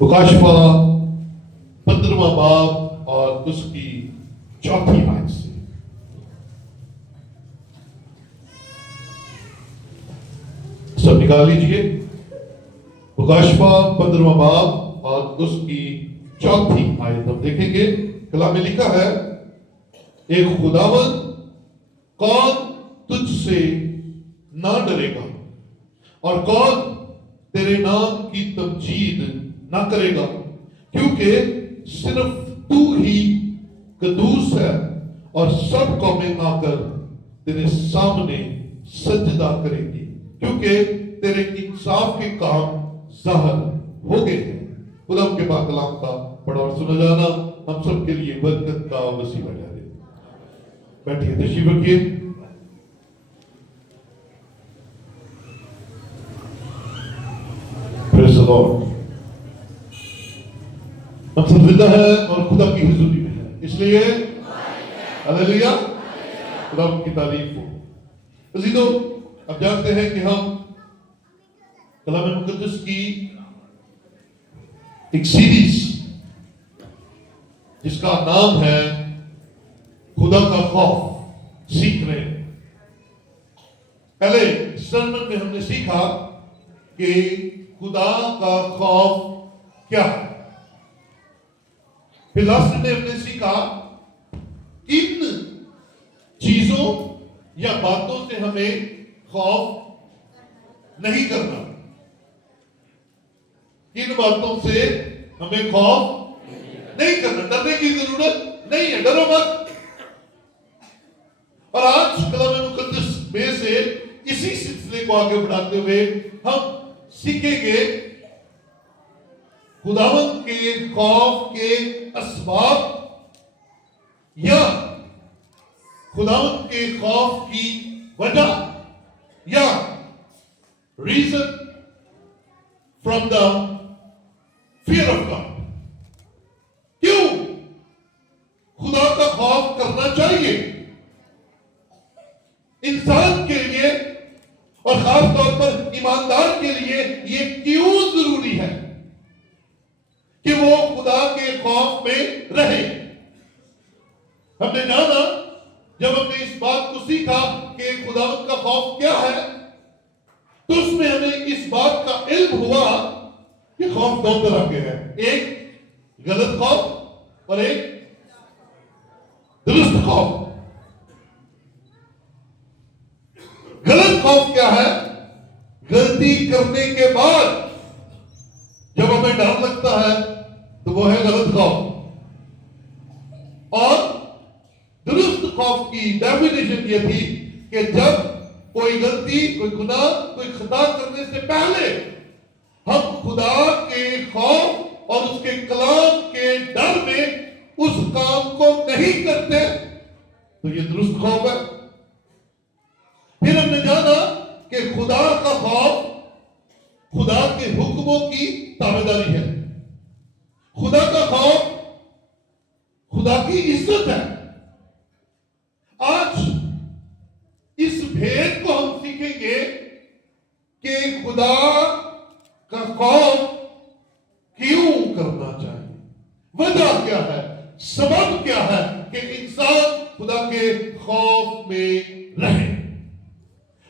مکاشفہ 15واں باب اور اس کی 4 آیت سے۔ سب نکال لیجئے مکاشفہ 15واں باب اور اس کی 4 آیت ہم دیکھیں گے۔ کلام میں لکھا ہے، اے خداوند کون تجھ سے نہ ڈرے گا اور کون تیرے نام کی تمجید نہ کرے گا، کیونکہ صرف تو ہی قدوس ہے اور سب قومیں آ کر تیرے سامنے سجدہ کرے گی، کیونکہ تیرے انصاف کے کام ظاہر ہو گئے ہیں۔ خدا کے پاک کلام کا پڑھا اور سنا جانا ہم سب کے لیے برکت کا وسیلہ ٹھہرے۔ بیٹھیے، تشریف رکھیے۔ پریز دی لارڈ۔ ہم سب زندہ ہیں اور خدا کی حضوری میں ہیں، اس لیے ہلیلویا، خدا کی تعریف ہو۔ عزیزو، اب جانتے ہیں کہ ہم کلام مقدس کی ایک سیریز جس کا نام ہے خدا کا خوف سیکھ رہے ہیں۔ پہلے سرمن میں ہم نے سیکھا کہ خدا کا خوف کیا ہے، پھر لاسٹ میں ہم نے سیکھا کن چیزوں یا باتوں سے ہمیں خوف نہیں کرنا، کن باتوں سے ہمیں خوف نہیں کرنا، ڈرنے کی ضرورت نہیں ہے، ڈرو مت۔ اور آج کلام مقدس میں سے اسی سلسلے کو آگے بڑھاتے ہوئے ہم سیکھیں گے خداوند کے خوف کے اسباب یا خداوند کے خوف کی وجہ یا reason from the fear of God. کیوں خدا کا خوف کرنا چاہیے انسان کے لیے اور خاص طور پر ایماندار کے لیے؟ یہ کیوں ضروری ہے کہ وہ خدا کے خوف میں رہے؟ ہم نے جانا، جب ہم نے اس بات کو سیکھا کہ خداوند کا خوف کیا ہے، تو اس میں ہمیں اس بات کا علم ہوا کہ خوف 2 طرح کے ہیں، ایک غلط خوف اور ایک درست خوف۔ غلط خوف کیا ہے؟ غلطی کرنے کے بعد جب ہمیں ڈر لگتا ہے تو وہ ہے غلط خوف۔ اور درست خوف کی ڈیفینیشن یہ تھی کہ جب کوئی غلطی، کوئی گناہ، کوئی خطا کرنے سے پہلے ہم خدا کے خوف اور اس کے کلام کے ڈر میں اس کام کو نہیں کرتے تو یہ درست خوف ہے۔ پھر ہم نے جانا کہ خدا کا خوف خدا کے حکموں کی تابعداری ہے، خدا کا خوف خدا کی عزت ہے۔ آج اس بھید کو ہم سیکھیں گے کہ خدا کا خوف کیوں کرنا چاہیے، وجہ کیا ہے، سبب کیا ہے کہ انسان خدا کے خوف میں رہے۔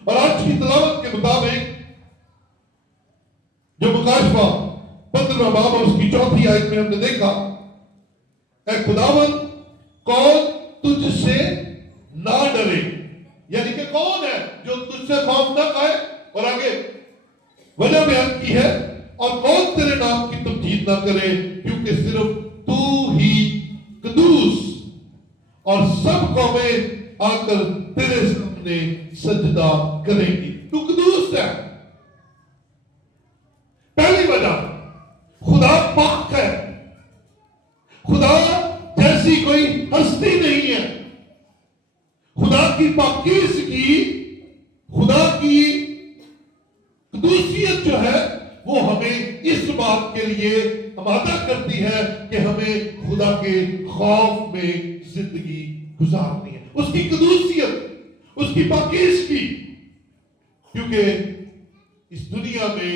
اور آج کی تلاوت کے مطابق جو مکاشفہ 15واں باب اور اس کی 4 آیت میں ہم نے دیکھا، اے خداوند کون تجھ سے نہ ڈرے، یعنی کہ کون ہے جو تجھ سے خوف نہ کھائے، اور آگے وجہ بیان کی ہے، اور کون تیرے نام کی تمجید نہ کرے، کیونکہ صرف تو ہی قدوس اور سب قومیں آ کر تیرے سامنے سجدہ کریں گی۔ تو قدوس ہے، پہلی وجہ خدا پاک ہے، خدا جیسی کوئی ہستی نہیں ہے۔ خدا کی پاکیزگی، خدا کی قدوسیت جو ہے وہ ہمیں اس بات کے لیے آمادہ کرتی ہے کہ ہمیں خدا کے خوف میں زندگی گزارنی ہے، اس کی قدوسیت، اس کی پاکیزگی، کیونکہ اس دنیا میں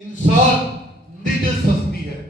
انسان نجس ہستی ہے،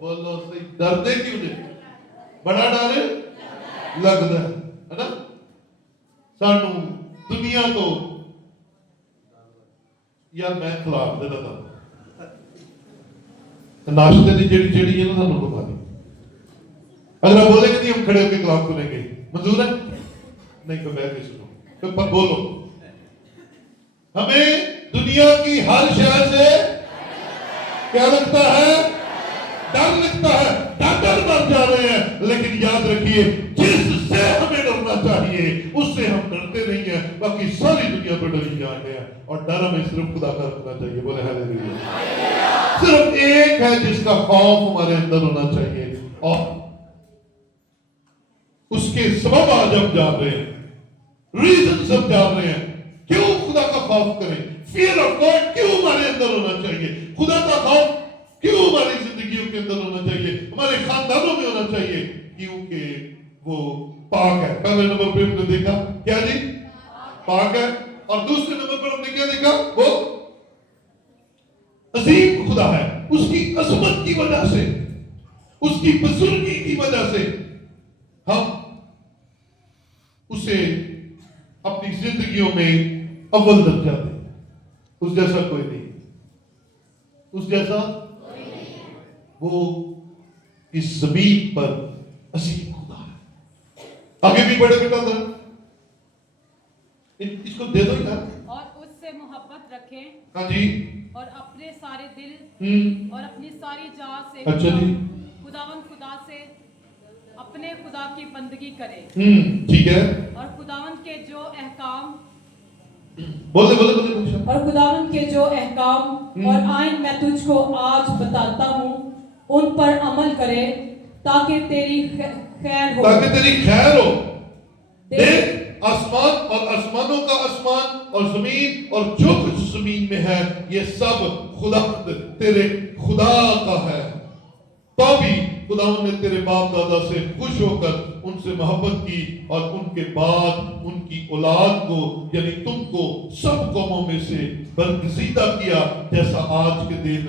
بولو صحیح، ڈرتے کیوں نہیں؟ بڑا ڈر لگتا ہے نا سانو دنیا تو. یار میں خلاف دینا تھا ناشتے کی جیڑی جیڑی ہے نا سانو بتا دی. اگر آپ بولیں گے نہیں ہم کھڑے ہو کے خلاف کریں گے، منظور ہے؟ نہیں تو بیٹھ کے سنو پر بولو. ہمیں دنیا کی ہر شے سے کیا لگتا ہے؟ ڈر لگتا ہے. ڈر مر جا رہے ہیں، لیکن یاد رکھیے جس سے ہمیں ڈرنا چاہیے اس سے ہم ڈرتے نہیں ہیں، باقی ساری دنیا پہ ڈری جا رہے ہیں. اور ڈر ہمیں صرف خدا کا رکھنا چاہیے. بولے ہاللیلویا. صرف ایک ہے جس کا خوف ہمارے اندر ہونا چاہیے، اور اس کے سبب آج ہم جان رہے ہیں، ریزن سب جان رہے ہیں کیوں خدا کا خوف کریں. فیئر آف گاڈ کیوں ہمارے اندر ہونا چاہیے، خدا کا خوف کیوں ہماری زندگیوں کے اندر ہونا چاہیے، ہمارے خاندانوں میں ہونا چاہیے، کیونکہ وہ پاک ہے. پہلے نمبر پہ ہم نے دیکھا کیا جی؟ پاک ہے. اور دوسرے نمبر پر ہم نے کیا دیکھا؟ وہ عظیم خدا ہے. اس کی عظمت کی وجہ سے، اس کی بزرگی کی وجہ سے ہم اسے اپنی زندگیوں میں اول درجہ دیں. اس جیسا کوئی نہیں، اس جیسا وہ اس زمین پر عظیم خدا ہے. آگے بھی بڑے بیٹا تھا اس کو دے دو یار. اور اس سے محبت رکھیں. ہاں جی. اور اپنے سارے دل اور اپنی ساری جان سے اچھا جی خداوند خدا سے اپنے خدا کی بندگی کریں. ٹھیک ہے. اور خداوند کے جو احکام بولے اور خداوند کے جو احکام اور آئین میں تجھ کو آج بتاتا ہوں ان پر عمل کرے تاکہ تیری خیر ہو. تاکہ تیری خیر ہو. دیکھ آسمان اور آسمانوں کا آسمان اور زمین اور جو کچھ زمین میں ہے یہ سب خدا تیرے خدا کا ہے. تو بھی خداوند نے تیرے باپ دادا سے خوش ہو کر ان سے محبت کی اور ان کے بعد ان کی اولاد کو یعنی تم کو سب قوموں میں سے برگزیدہ کیا جیسا آج کے دن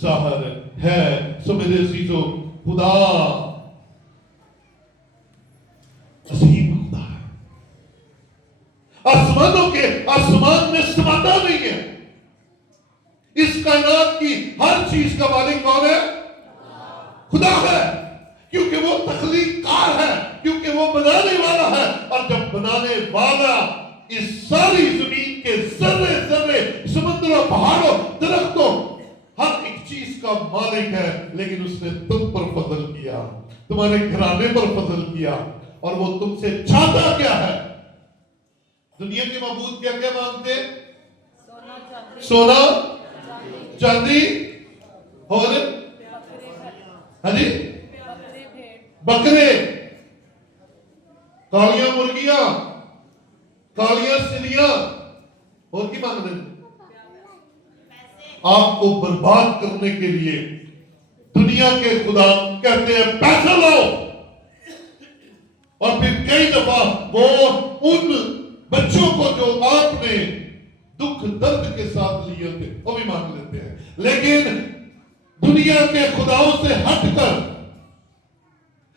ظاہر ہے. سو میرے عزیزو خدا عظیم خدا ہے. آسمانوں کے آسمان میں سماتا نہیں ہے. اس کائنات کی ہر چیز کا مالک کون ہے؟ خدا ہے. کیونکہ وہ تخلیق کار ہے، کیونکہ وہ بنانے والا ہے. اور جب بنانے والا اس ساری زمین کے ذرے ذرے سمندروں پہاڑوں درختوں ہر ایک چیز کا مالک ہے، لیکن اس نے تم پر فضل کیا، تمہارے گھرانے پر فضل کیا. اور وہ تم سے چاہتا کیا ہے؟ دنیا کے معبود کیا کیا مانگتے؟ سونا چاندی اور ہاں جی بکرے، کالیاں مرغیاں، کالیاں سلیاں، اور کی مانگ رہے ہیں؟ آپ کو برباد کرنے کے لیے دنیا کے خدا کہتے ہیں پیسہ لاؤ. اور پھر کئی دفعہ وہ ان بچوں کو جو آپ نے دکھ درد کے ساتھ لیے تھے وہ بھی مانگ لیتے ہیں. لیکن دنیا کے خداؤں سے ہٹ کر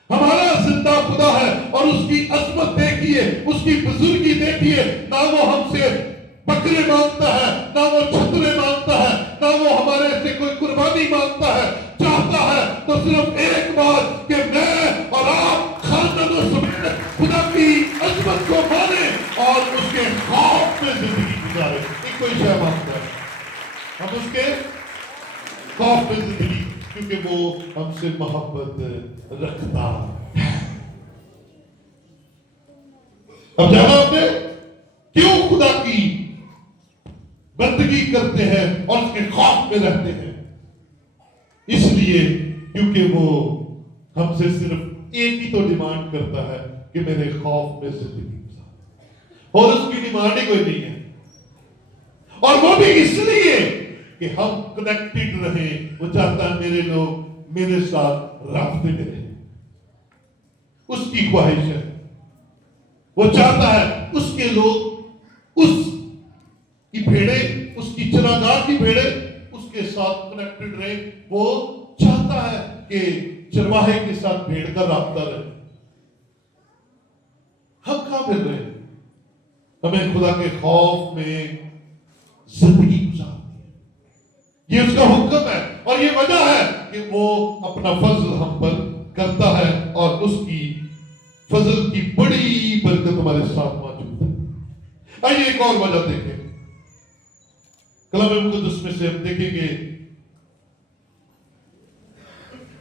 ہمارا زندہ خدا ہے اور اس کی عظمت دیکھیے، اس کی بزرگی دیکھیے. نہ وہ ہم سے بکرے مانگتا ہے، نہ وہ چھترے مانگتا ہے، نہ وہ ہمارے سے کوئی قربانی مانگتا ہے. چاہتا ہے تو صرف ایک بات کہ میں اور آپ خاندانوں سمیت خدا کی عظمت کو مانے اور اس کے خوف میں زندگی گزارے. ایک کوئی شے مانگتا ہے، ہم اس کے خوف میں زندگی، کیونکہ وہ ہم سے محبت رکھتا ہے. اب جانا آپ نے کیوں خدا کی بندگی کرتے ہیں اور اس کے خوف میں رہتے ہیں؟ اس لیے کیونکہ وہ ہم سے صرف ایک ہی تو ڈیمانڈ کرتا ہے کہ میرے خوف میں زندگی گزار، اور اس کی ڈیمانڈ ہی کوئی نہیں ہے. اور وہ بھی اس لیے کہ ہم کنیکٹڈ رہیں. وہ چاہتا ہے میرے لوگ میرے ساتھ رابطے میں رہیں. اس کی خواہش ہے. وہ چاہتا ہے اس کے لوگ اس کی بھیڑے، اس کی چراگاہ کی بھیڑے اس کے ساتھ کنیکٹڈ رہیں. وہ چاہتا ہے کہ چرواہے کے ساتھ بھیڑ کا رابطہ رہے. ہم کہاں مل رہے ہیں؟ ہمیں خدا کے خوف میں زندگی گزارنی ہے. یہ اس کا حکم ہے اور یہ وجہ ہے کہ وہ اپنا فضل ہم پر کرتا ہے اور اس کی فضل کی بڑی برکت ہمارے ساتھ موجود ہے. آئیے ایک اور وجہ دیکھیں. کلام مقدس میں سے ہم دیکھیں گے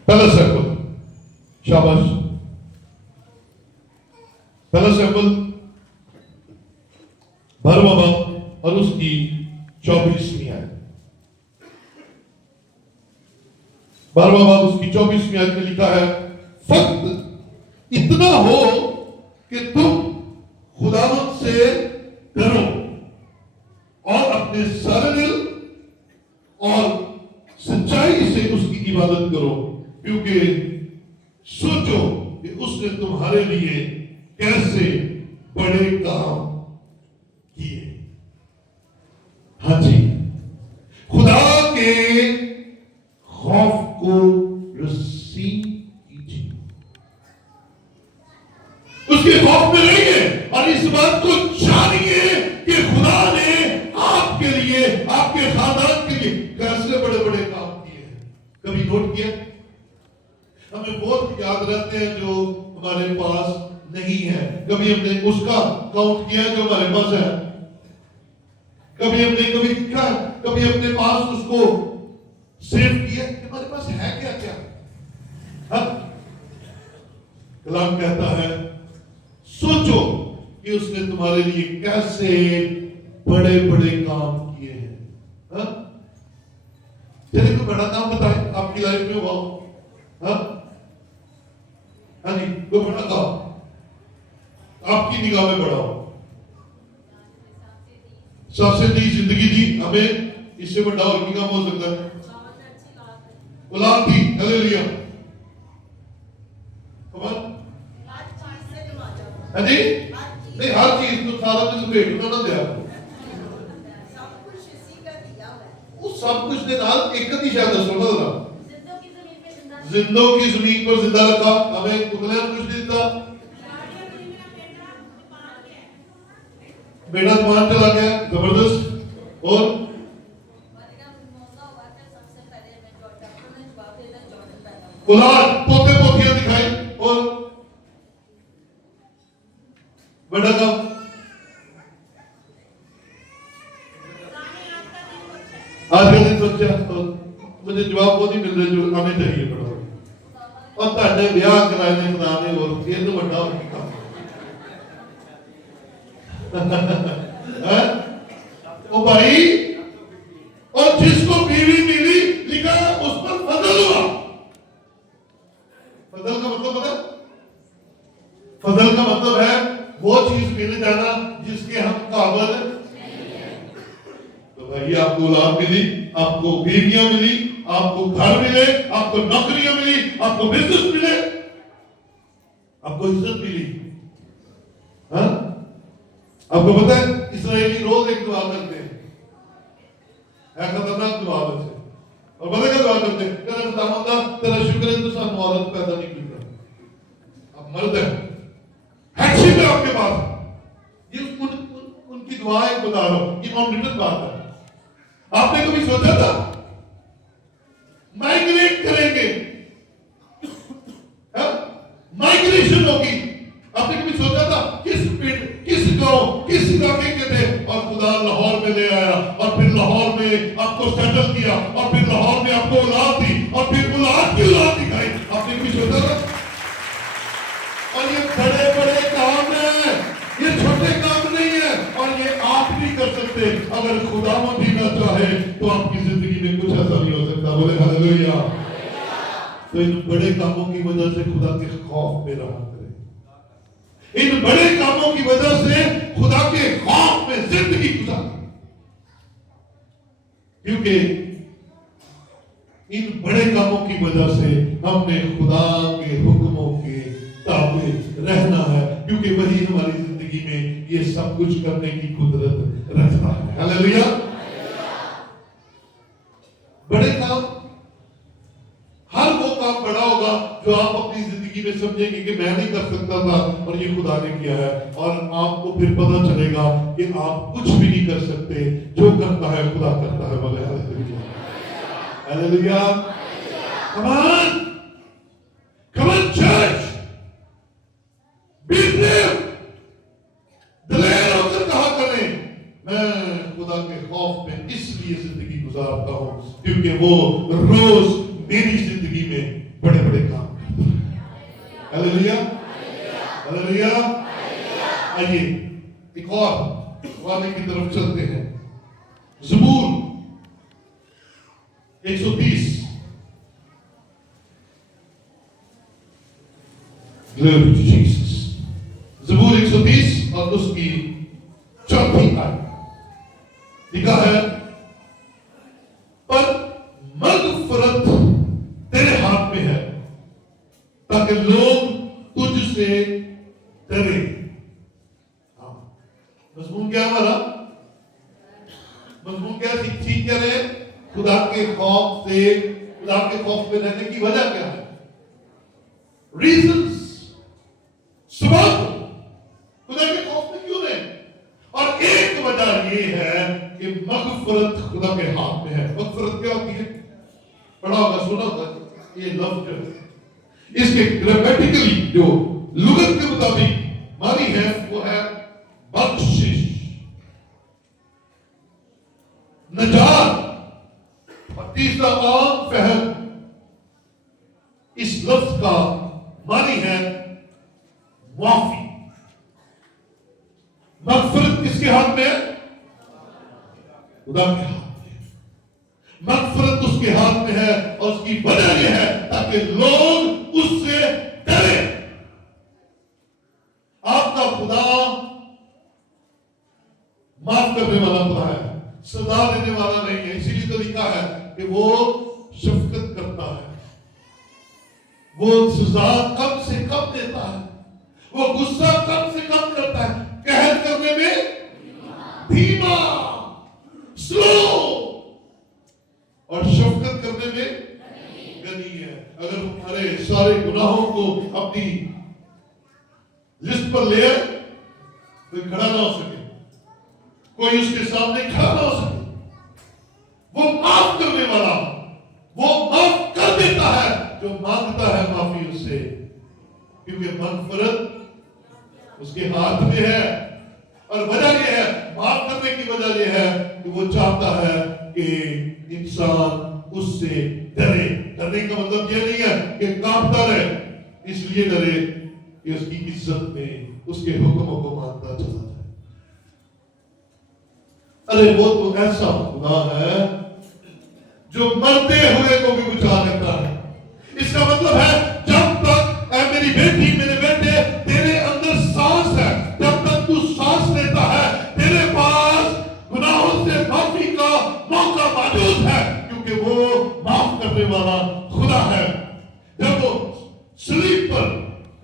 پہلا سیمبل. شاباش. پہلا سیمبل 12واں باب اور اس کی 24ویں آیت. 12واں باب اس کی 24ویں آیت میں لکھا ہے فقط اتنا ہو کہ تم خداوند سے ڈرو اور اپنے سارے دل اور سچائی سے اس کی عبادت کرو کیونکہ سوچو کہ اس نے تمہارے لیے کیسے بڑے کام کیے. ہاں جی, خدا کے خوف کو رسی کیجیے, اس کے خوف میں رہیے اور اس بات کو جانیے کہ خدا نے آپ کے لیے, آپ کے خاندان کے لیے کیسے بڑے بڑے کام کیے ہیں. کبھی نوٹ کیا؟ ہمیں بہت یاد رہتے ہیں جو ہمارے پاس نہیں ہے. کبھی ہم نے اس کا کاؤنٹ کیا جو ہمارے پاس ہے؟ کبھی ہم نے کبھی لکھا, کبھی اپنے پاس اس کو سیو کیا کہ ہمارے پاس ہے کیا کیا. ہاں, کلام کہتا ہے سوچو کہ اس نے تمہارے لیے کیسے بڑے بڑے کام کیے ہیں. ہاں, چلیے کوئی بڑا کام بتائیں آپ کی لائف میں ہوا ہو. ہاں جی, کوئی بڑا کام آپ کی نگاہ میں بڑا ہو. سب سے نئی زندگی دی ہمیں, اس سے بڑا اور کی کام ہو سکتا ہے؟ اولاد دی. ہلیلویا. ہاں جی, نہیں ہر چیز تو سارا کچھ بھیٹ نہ دیا آپ کو. وہ سب کچھ دے نال ایک ہی شاید دسو نا ذرا. زندوں کی زمین پر زندہ رکھا, ہمیں کتنے کچھ نہیں دیتا. بیٹا تمہارا چلا گیا, زبردست. اور اولاد پوتے پوتیاں دکھائی. اور بڑا کام آج کا دن سوچا تو مجھے جواب وہ نہیں مل رہے جو آنے چاہیے. بڑا اور تاڑے بیاہ کرائے نے خدا نے, اور یہ تو بڑا اور کی کام. او بھائی, اور جس کو بیوی ملی لکھا اس پر فضل ہوا. فضل کا مطلب پتہ؟ فضل کا مطلب ہے وہ چیز مل جانا جس کے ہم قابل نہیں ہیں. تو بھائی آپ کو اولاد ملی, آپ کو بیویاں ملی, آپ کو گھر ملے, آپ کو نوکریاں ملی, آپ کو بزنس ملے, آپ کو عزت ملی. ہاں, آپ کو پتہ ہے اسرائیلی روز ایک دعا کرتے ہیں, ہے خطرناک دعا ویسے, اور پتہ کیا دعا کرتے ہیں؟ کہ خداوندا تیرا شکر ہے تو سانو عورت پیدا نہیں کیتا. اب مرد ہے, ہیڈشپ ہے آپ کے پاس. یہ ان کی دعا ایک بتا رہا ہوں, یہ آن بات ہے. آپ نے کبھی سوچا تھا مائگریٹ کریں گے, مائگریشن ہوگی؟ آپ نے کبھی سوچا تھا کس گاؤں کس علاقے کے تھے اور خدا لاہور میں لے آیا اور پھر لاہور میں آپ کو سیٹل کیا اور پھر لاہور میں آپ کو اولاد دی اور پھر اولاد کی اولاد دکھائی؟ آپ نے کبھی سوچا تھا؟ اور یہ بڑے بڑے کام ہیں, یہ چھوٹے کام نہیں ہیں, اور یہ آپ نہیں کر سکتے. اگر خدا بھی نہ چاہے تو آپ کی زندگی میں کچھ ایسا نہیں ہو سکتا. بولے ہلیلویا. تو ان بڑے کاموں کی وجہ سے خدا کے خوف میں رہا کرے. ان بڑے کاموں کی وجہ سے خدا کے خوف میں زندگی گزارے, کیونکہ ان بڑے کاموں کی وجہ سے ہم نے خدا کے حکموں کے تابع رہنا ہے, کیونکہ وہی ہماری زندگی میں یہ سب کچھ کرنے کی قدرت رکھتا ہے. ہلیلویا. بڑے کام ہر وہ کام بڑا ہوگا جو آپ اپنی زندگی میں سمجھیں گے کہ میں نہیں کر سکتا تھا اور یہ خدا نے کیا ہے، اور آپ کو پھر پتہ چلے گا کہ آپ کچھ بھی نہیں کر سکتے، جو کرتا ہے خدا کرتا ہے۔ بولے ہاللیلویا، ہاللیلویا، come on come on church، be brave، دلیر ہو کر کہا کریں میں خدا کے خوف میں اس لیے زندگی گزارتا ہوں کیونکہ وہ روز میری زندگی میں بڑے بڑے کام کرتا ہے۔ ہاللیلویا، ہاللیلویا۔ آئیے ایک اور وعدے کی طرف چلتے ہیں۔ زبور 130، Glory to Jesus۔ زبور 130 اور اس کی 4 آیت لکھا ہے، پر مغفرت تیرے ہاتھ میں ہے تاکہ لوگ تجھ سے ڈرے۔ مضمون کیا ہمارا؟ مضمون کیا ٹھیک کہہ رہے ہیں؟ خدا کے خوف سے، خدا کے خوف میں رہنے کی وجہ کیا ہے؟ ریزنز، سبب خدا کے خوف میں کیوں رہے؟ اور ایک وجہ یہ ہے کہ مغفرت خدا کے ہاتھ میں ہے۔ مغفرت کیا ہوتی ہے؟ پڑھا ہوگا، سنا ہوگا یہ لفظ جو ہے، اس کے گرامیٹیکلی جو لغت کے مطابق معنی ہے وہ ہے بخشش، نجات۔ اور تیسرا عام فہم اس لفظ کا معنی ہے معافی۔ مغفرت کس کے ہاتھ میں ہے؟ خدا کے ہاتھ میں ہے۔ مغفرت اس کے ہاتھ میں ہے اور اس کی وجہ یہ ہے تاکہ لوگ اس سے ڈریں۔ آپ کا خدا معاف کرنے والا خدا ہے، سزا دینے والا نہیں ہے۔ اسی لیے تو لکھا ہے کہ وہ شفقت کرتا ہے، وہ سزا کم سے کم دیتا ہے، وہ غصہ کم سے کم کرتا ہے، قہر کرنے میں دھیما، سلو، اور شفقت کرنے میں غنی ہے۔ اگر تمہارے سارے گناہوں کو اپنی لسٹ پر لے آئے کوئی کھڑا نہ ہو سکے، کوئی اس کے سامنے کھڑا نہ ہو سکے۔ وہ معاف کرنے والا، وہ معاف کر دیتا ہے جو مانگتا ہے معافی اس سے، کیونکہ مغفرت اس کے ہاتھ میں ہے۔ اور وجہ یہ ہے، معاف کرنے کی وجہ یہ ہے کہ وہ چاہتا ہے کہ انسان اس سے ڈرے۔ ڈرنے کا مطلب یہ نہیں ہے کہ کانپتا رہے، اس لیے ڈرے کہ اس کی عزت میں اس کے حکموں کو مانتا چلا جائے۔ ارے وہ تو ایسا خدا ہے جو مرتے ہوئے کو بھی بچا لیتا ہے۔ اس کا مطلب ہے جب تک، اے میری بیٹی، میرے بیٹے، تیرے اندر سانس ہے، جب تک تو سانس لیتا ہے، تیرے پاس گناہوں سے معافی کا موقع موجود ہے، کیونکہ وہ معاف کرنے والا خدا ہے۔ جب وہ صلیب پر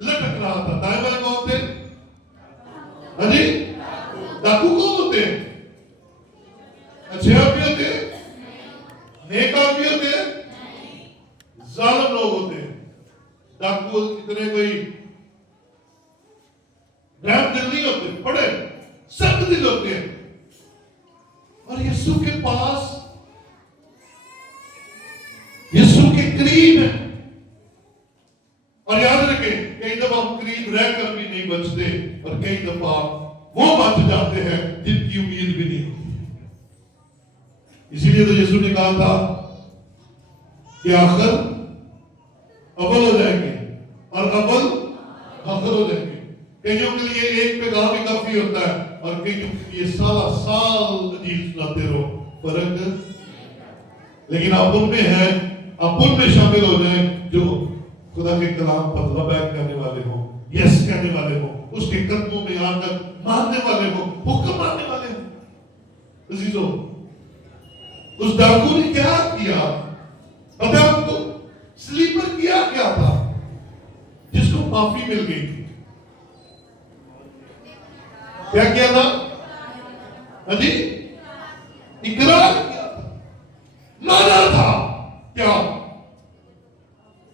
لٹک رہا تھا، دائیں بائیں کون تھے؟ ہاں جی، ڈاکو کون ہوتے ہیں؟ اچھے آدمی ہوتے ہیں؟ نیک آدمی ہوتے ہیں؟ ظالم لوگ ہوتے ہیں۔ ڈاکو اتنے کوئی رحم دل نہیں ہوتے، بڑے سخت دل ہوتے ہیں۔ اور یسوع کے پاس، یسوع کے قریب ہے۔ اور یاد رکھیں، کئی دفعہ ہم قریب رہ کر بھی نہیں بچتے، اور کئی دفعہ وہ بچ جاتے ہیں جن کی امید بھی نہیں ہوتی۔ اسی لیے تو یسوع نے کہا تھا کہ آخر اول ہو جائیں گے اور اول آخر ہو جائیں گے۔ کئیوں کے لیے ایک پیغام ہی کافی ہوتا ہے، اور کئیوں کے لیے سالہ سال انجیل سناتے رہو، فرق۔ لیکن آپ ان میں ہیں، آپ ان میں شامل ہو جائیں جو خدا کے کلام پر لبیک کرنے والے ہوں، یس کہنے والے ہوں، اس کے قدموں میں آ کر ماننے والے ہوں، حکم ماننے والے ہوں۔ عزیزو، اس ڈاکو نے کیا کیا پتہ آپ کو؟ سلیپر کیا کیا تھا جس کو معافی مل گئی تھی؟ کیا کیا تھا؟ ہاں جی، اقرار کیا تھا، مانا تھا۔ کیا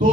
2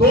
2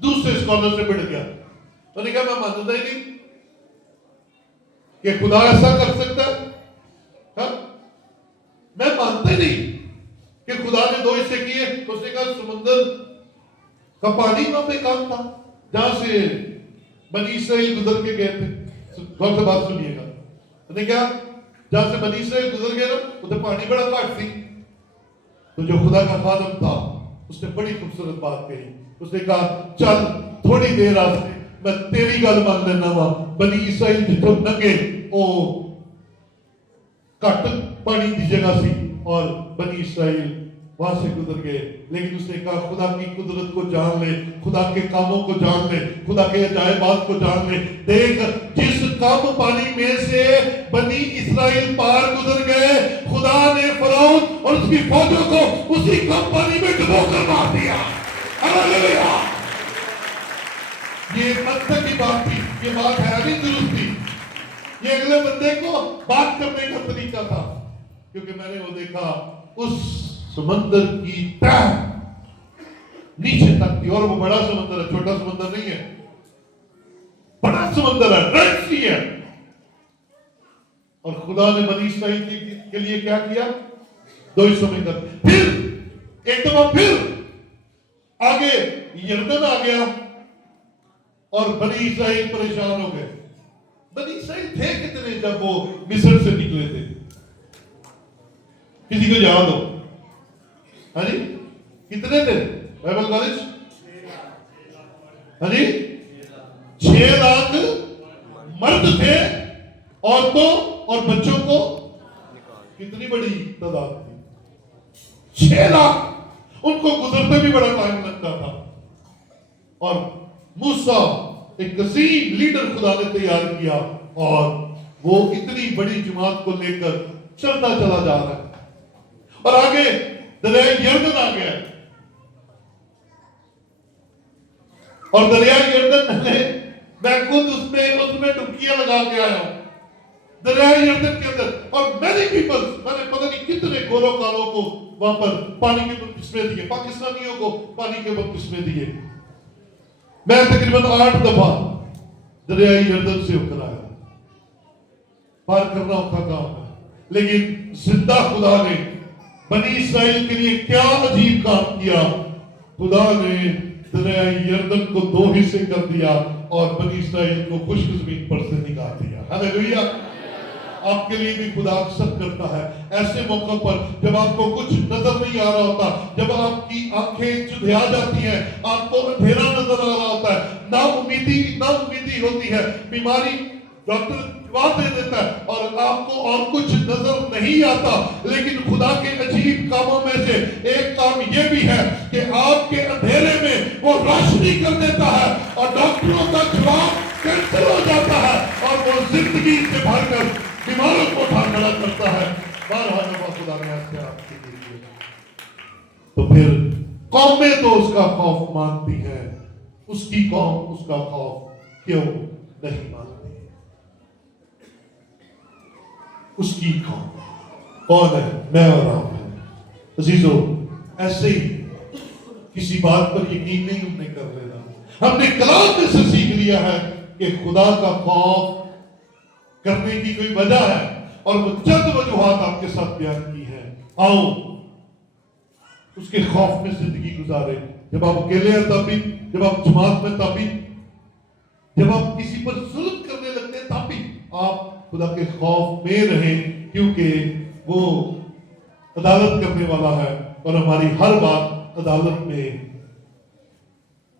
دوسرے اسکالر سے بڑھ گیا. انہوں نے کہا میں مانتا ہی نہیں کہ خدا ایسا کر سکتا ہے. ہاں میں مانتا ہی نہیں کہ خدا نے 2 حصے کیے. اس نے کہا سمندر کا پانی وہاں پہ کام تھا جہاں سے بنی اسرائیل گزر کے گئے تھے. غور سے بات سنیے گا. انہوں نے کہا جہاں سے بنی اسرائیل گزر گئے نا ادھر پانی بڑا گھاٹ تھی. تو جو خدا کا خادم تھا اس نے بڑی خوبصورت بات کہی. اس نے کہا چل تھوڑی دیر آستے میں تیری گل مان لینا وا. بنی اسرائیل جتوں ننگے او کٹ پانی دی جگہ سی اور بنی اسرائیل وہاں سے گزر گئے. لیکن اس نے کہا خدا کی قدرت کو جان لے, خدا کے کاموں کو جان لے, خدا کے عجائبات کو جان لے. دیکھ جس کم پانی میں سے بنی اسرائیل پار گزر گئے خدا نے فرعون اور اس کی فوجوں کو اسی کم پانی میں ڈبو کر مار دیا. ہاللیلویا. یہ منطق کی بات تھی, یہ بات ہے نہیں درست تھی. یہ اگلے بندے کو بات کرنے کا طریقہ تھا. کیونکہ میں نے وہ دیکھا اس سمندر کی تہ نیچے تک تھی. اور وہ بڑا سمندر ہے, چھوٹا سمندر نہیں ہے, بڑا سمندر ہے, ریڈ سی ہے. اور خدا نے بنی اسرائیل کے لیے کیا کیا؟ 2 حصوں میں کر. پھر ایک دفعہ پھر آگے یردن آ گیا اور بنی اسرائیل پریشان ہو گئے. بنی اسرائیل تھے کتنے جب وہ مصر سے نکلے تھے؟ کسی کو یاد ہو؟ ہاں جی کتنے تھے بائبل کالج؟ ہاں جی 6 لاکھ مرد تھے, عورتوں اور بچوں کو کتنی بڑی تعداد تھی؟ 6 لاکھ. ان کو گزرتے بھی بڑا ٹائم لگتا تھا. اور موسیٰ ایک کثیر لیڈر خدا نے تیار کیا اور وہ اتنی بڑی جماعت کو لے کر چلتا چلا جا رہا ہے. اور آگے دریائے یردن آ گیا اور دریائے یردن میں خود اس میں ڈبکیاں لگا کے آیا ہوں دریائے یردن کے اندر. اور many people, میں نے پتہ نہیں کتنے گوروں کالوں کو وہاں پر پانی کے بپتسمے دیے, پاکستانیوں کو پانی کے بپتسمے دیے. میں تقریباً 8 دفعہ دریائے یردن سے اتر آیا. پار کرنا ہوتا کام ہے, لیکن زندہ خدا نے بنی اسرائیل کے لیے کیا عجیب کام کیا. خدا نے دریائے یردن کو 2 حصے کر دیا اور بنی اسرائیل کو خشک زمین پر سے نکال دیا. ہاللیلویا. آپ کے لیے بھی خدا اکثر کرتا ہے ایسے موقع پر جب آپ کو کچھ نظر نہیں آ رہا ہوتا, جب آپ کی آنکھیں چدھیا جاتی ہیں, آپ کو اندھیرا نظر آ رہا ہوتا ہے, نا امیدی ہوتی ہے, بیماری ڈاکٹر جواب دے دیتا ہے اور آپ کو اور کچھ نظر نہیں آتا. لیکن خدا کے عجیب کاموں میں سے ایک کام یہ بھی ہے کہ آپ کے اندھیرے میں وہ روشنی کر دیتا ہے اور ڈاکٹروں کا جواب کینسل ہو جاتا ہے اور وہ زندگی سے بھر کر بیماروں کو اٹھا کھڑا کرتا ہے. بارہا دفعہ خدا نے ایسے آپ کے لیے. تو پھر قومیں تو اس کا خوف مانتی ہیں, اس کی قوم اس کا خوف کیوں نہیں مانتی؟ اس کی قوم کون ہے؟ میں اور آپ ہیں. عزیزو ایسے ہی کسی بات پر یقین نہیں ہم نے کر لینا. ہم نے کلام میں سے سیکھ لیا ہے کہ خدا کا خوف کرنے کی کوئی وجہ ہے اور وہ چند وجوہات آپ کے ساتھ بیان کی ہیں. آؤ اس کے خوف میں زندگی گزارے. جب آپ اکیلے ہیں تب بھی, جب آپ جماعت میں تب بھی, جب آپ کسی پر ظلم کرنے لگتے ہیں تب بھی آپ خدا کے خوف میں رہیں, کیونکہ وہ عدالت کرنے والا ہے اور ہماری ہر بات عدالت میں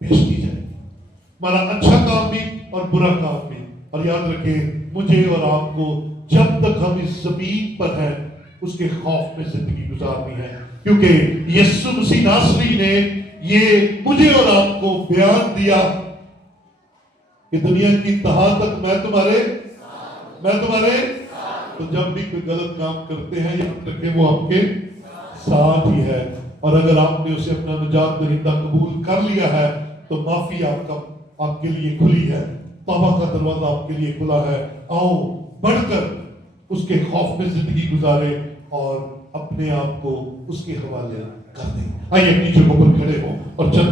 پیش کی جائے گی, ہمارا اچھا کام بھی اور برا کام بھی. اور یاد رکھیں مجھے اور آپ کو جب تک ہم اس زمین پر ہیں اس کے خوف میں زندگی گزارنی ہے, کیونکہ یسوع مسیح ناصری نے یہ مجھے اور آپ کو بیان دیا کہ دنیا کی انتہا تک میں تمہارے تو جب بھی کوئی غلط کام کرتے ہیں یاد رکھیں وہ آپ کے ساتھ ہی ہے. اور اگر آپ نے اسے اپنا نجات دہندہ قبول کر لیا ہے تو معافی آپ کے لیے کھلی ہے, توبہ کا دروازہ آپ کے لیے کھلا ہے. آؤ بڑھ کر اس کے خوف میں زندگی گزارے اور اپنے آپ کو اس کے حوالے کر دیں. آئیے اپنی جگہوں پر کھڑے ہوں اور چند